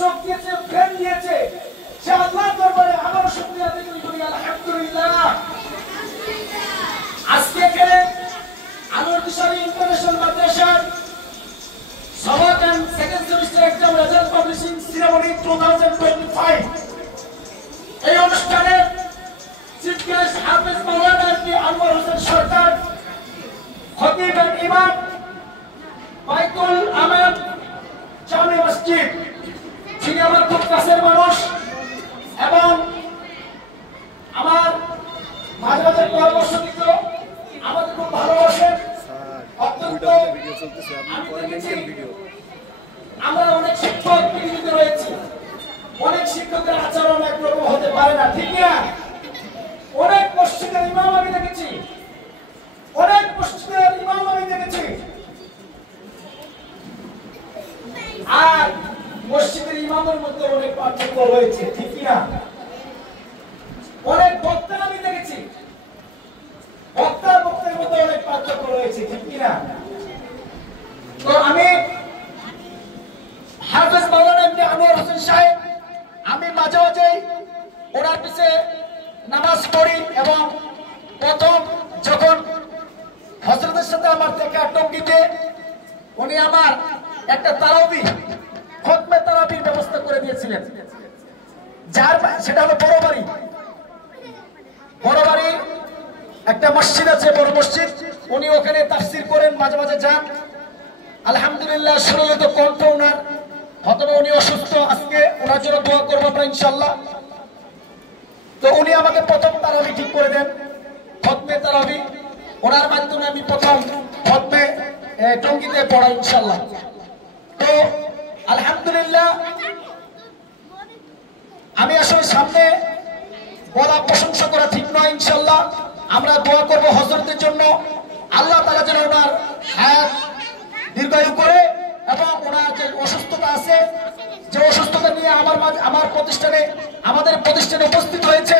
চোখ দিয়েছে, ব্রেন দিয়েছে, সে আল্লাহর দরবারে আবার শুকরিয়া আদায় করি আলহামদুলিল্লাহ। আজকে এখানে আনোয়ার দিশারি ইন্টারন্যাশনাল মাদ্রাসার সমাজ and second semester exam result publishing ceremony 2025 এই অনুষ্ঠানে চিফ গেস্ট হাফেজ মাওলানা আনোয়ার হোসেন সরকার, খতিব এন্ড ইমাম বাইতুল আমান জামে মসজিদ, যিনি আমার খুব কাছের মানুষ এবং আমার মাঝে মাঝে পরামর্শ দিত, আমাকে খুব ভালোবাসেন। আমরা অনেক শিক্ষক পৃথিবীতে রয়েছি, অনেক শিক্ষকের আচরণ একরকম হতে পারে না, ঠিক না? অনেক মসজিদের ইমাম আমি দেখেছি, অনেক মসজিদের ইমাম আমি দেখেছি, আর মসজিদের ইমামের মধ্যে অনেক পার্থক্য রয়েছে, ঠিক না? অনেক বক্তা আমি দেখেছি, বক্তার মধ্যে অনেক পার্থক্য রয়েছে, ঠিক না? তো আমি হাফেজ মাওলানা ইবনে আনোয়ার হোসেন সাহেব, আমি মাঝে মাঝে ওনার পিছে নামাজ পড়ি এবং প্রথম যখন হযরতের সাথে আমার দেখা টঙ্গীতে, উনি আমার একটা তারাবি খতমে তারাবির ব্যবস্থা করে দিয়েছিলেন, যার সেটা হলো বড় বাড়ি একটা মসজিদ আছে, বড় মসজিদ, উনি ওখানে তাফসীর করেন, মাঝে মাঝে যান। আলহামদুলিল্লাহ সুরলিত কণ্ঠ ওনার, হয়তোবা উনি অসুস্থ, আজকে ওনার জন্য দোয়া করবো আমরা ইনশাআল্লাহ। তো উনি আমাকে প্রথম তারাবি ঠিক করে দেন, খতমে তারাবি, ওনার মাধ্যমে আমি প্রথম খতমে টঙ্গীতে পড়াই ইনশাআল্লাহ। তো আলহামদুলিল্লাহ আমি আসলে সামনে বলা প্রশংসা করা ঠিক নয়, ইনশাআল্লাহ আমরা দোয়া করব হযরতের জন্য, আল্লাহ তাআলা যেন ওনার হায়াত দীর্ঘায়ু করে এবং ওনার যে অসুস্থতা আছে, যে অসুস্থতা নিয়ে আমাদের প্রতিষ্ঠানে উপস্থিত হয়েছে,